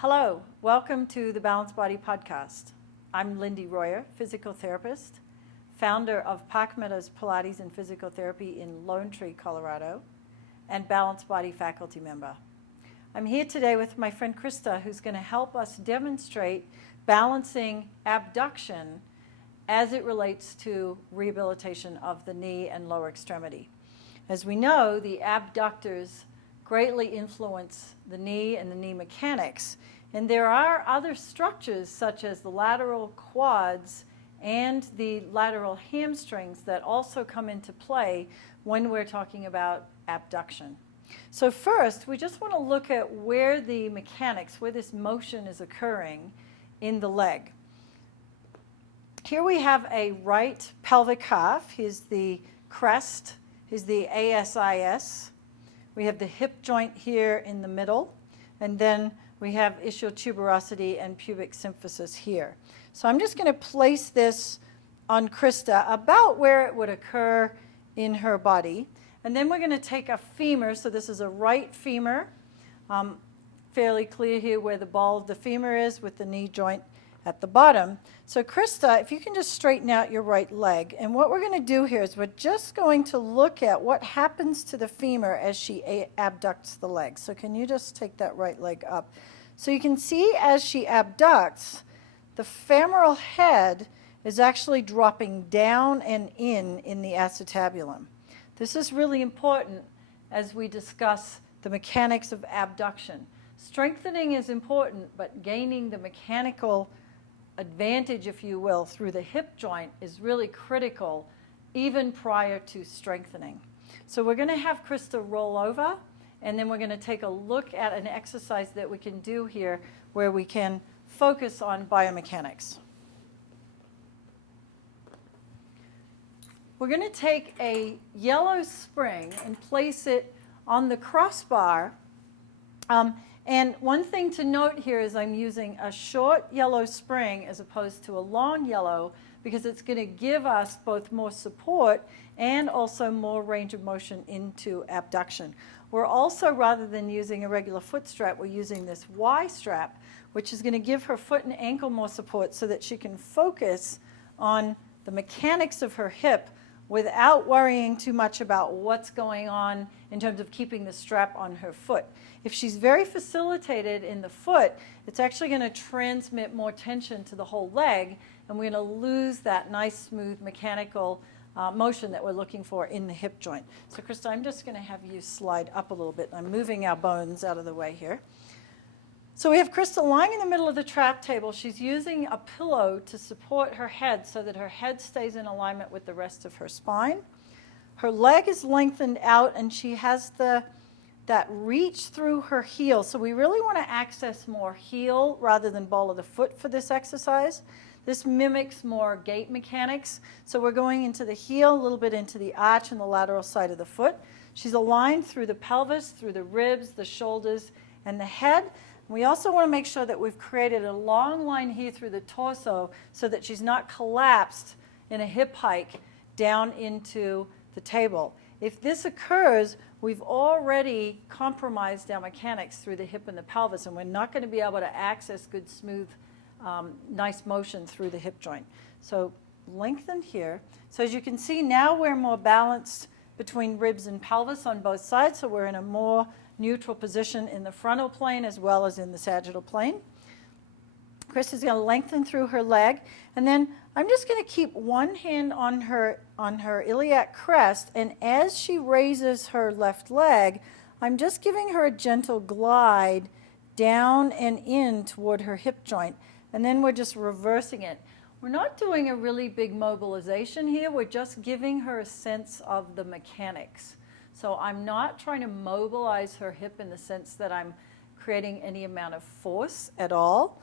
Hello, welcome to the Balanced Body Podcast. I'm Lindy Royer, physical therapist, founder of Park Meadows Pilates and Physical Therapy in Lone Tree, Colorado, and Balanced Body faculty member. I'm here today with my friend Krista, who's going to help us demonstrate balancing abduction as it relates to rehabilitation of the knee and lower extremity. As we know, the abductors greatly influence the knee and the knee mechanics. And there are other structures such as the lateral quads and the lateral hamstrings that also come into play when we're talking about abduction. So first, we just want to look at where the mechanics, where this motion is occurring in the leg. Here we have a right pelvic calf. Here's the crest. Here's the ASIS. We have the hip joint here in the middle, and then we have ischial tuberosity and pubic symphysis here. So I'm just going to place this on Krista about where it would occur in her body. And then we're going to take a femur, so this is a right femur, fairly clear here where the ball of the femur is with the knee joint at the bottom. So Krista, if you can just straighten out your right leg. And what we're going to do here is we're just going to look at what happens to the femur as she abducts the leg. So can you just take that right leg up? So you can see as she abducts, the femoral head is actually dropping down and in the acetabulum. This is really important as we discuss the mechanics of abduction. Strengthening is important, but gaining the mechanical advantage, if you will, through the hip joint is really critical even prior to strengthening. So we're going to have Krista roll over, and then we're going to take a look at an exercise that we can do here where we can focus on biomechanics. We're going to take a yellow spring and place it on the crossbar. And one thing to note here is I'm using a short yellow spring as opposed to a long yellow because it's going to give us both more support and also more range of motion into abduction. We're also, rather than using a regular foot strap, we're using this Y strap, which is going to give her foot and ankle more support so that she can focus on the mechanics of her hip without worrying too much about what's going on in terms of keeping the strap on her foot. If she's very facilitated in the foot, it's actually going to transmit more tension to the whole leg, and we're going to lose that nice, smooth, mechanical motion that we're looking for in the hip joint. So, Krista, I'm just going to have you slide up a little bit. I'm moving our bones out of the way here. So we have Krista lying in the middle of the trap table. She's using a pillow to support her head so that her head stays in alignment with the rest of her spine. Her leg is lengthened out, and she has that reach through her heel. So we really want to access more heel rather than ball of the foot for this exercise. This mimics more gait mechanics. So we're going into the heel, a little bit into the arch and the lateral side of the foot. She's aligned through the pelvis, through the ribs, the shoulders, and the head. We also want to make sure that we've created a long line here through the torso so that she's not collapsed in a hip hike down into the table. If this occurs, we've already compromised our mechanics through the hip and the pelvis, and we're not going to be able to access good, smooth, nice motion through the hip joint. So lengthen here. So as you can see, now we're more balanced between ribs and pelvis on both sides, so we're in a more neutral position in the frontal plane as well as in the sagittal plane. Krista's going to lengthen through her leg, and then I'm just going to keep one hand on her iliac crest, and as she raises her left leg, I'm just giving her a gentle glide down and in toward her hip joint, and then we're just reversing it. We're not doing a really big mobilization here, we're just giving her a sense of the mechanics. So I'm not trying to mobilize her hip in the sense that I'm creating any amount of force at all.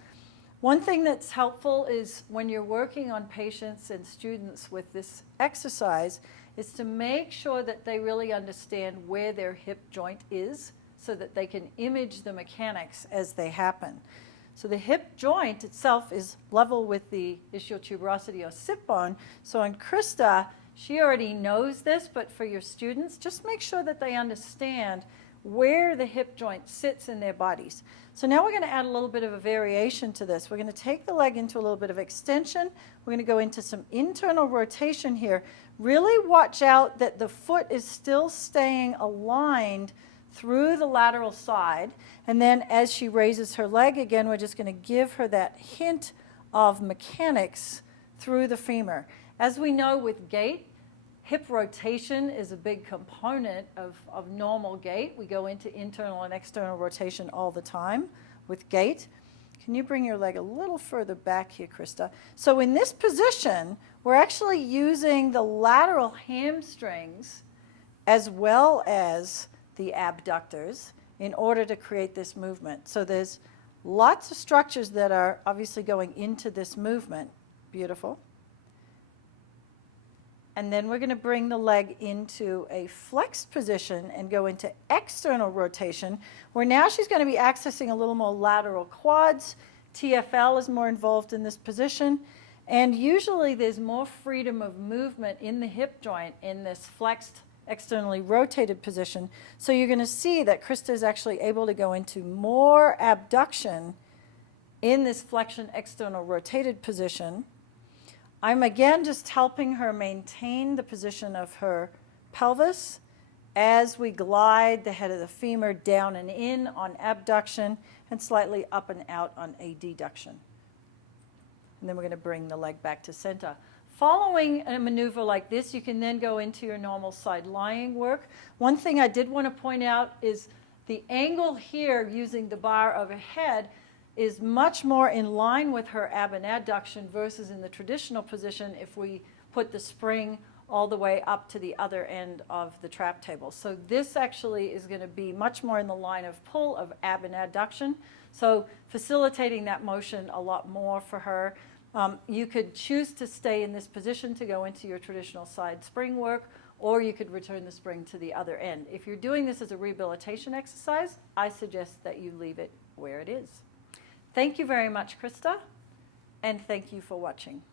One thing that's helpful is when you're working on patients and students with this exercise is to make sure that they really understand where their hip joint is so that they can image the mechanics as they happen. So the hip joint itself is level with the ischial tuberosity or sit bone. So in Krista, she already knows this, but for your students, just make sure that they understand where the hip joint sits in their bodies. So now we're going to add a little bit of a variation to this. We're going to take the leg into a little bit of extension. We're going to go into some internal rotation here. Really watch out that the foot is still staying aligned through the lateral side. And then as she raises her leg again, we're just going to give her that hint of mechanics through the femur. As we know with gait, hip rotation is a big component of normal gait. We go into internal and external rotation all the time with gait. Can you bring your leg a little further back here, Krista? So in this position, we're actually using the lateral hamstrings as well as the abductors in order to create this movement. So there's lots of structures that are obviously going into this movement. Beautiful. And then we're going to bring the leg into a flexed position and go into external rotation, where now she's going to be accessing a little more lateral quads. TFL is more involved in this position. And usually there's more freedom of movement in the hip joint in this flexed, externally rotated position. So you're going to see that Krista is actually able to go into more abduction in this flexion, external rotated position. I'm again just helping her maintain the position of her pelvis as we glide the head of the femur down and in on abduction and slightly up and out on adduction. And then we're going to bring the leg back to center. Following a maneuver like this, you can then go into your normal side lying work. One thing I did want to point out is the angle here using the bar overhead is much more in line with her ab and adduction versus in the traditional position if we put the spring all the way up to the other end of the trap table. So this actually is going to be much more in the line of pull of ab and adduction, so facilitating that motion a lot more for her. You could choose to stay in this position to go into your traditional side spring work, or you could return the spring to the other end. If you're doing this as a rehabilitation exercise, I suggest that you leave it where it is. Thank you very much, Krista, and thank you for watching.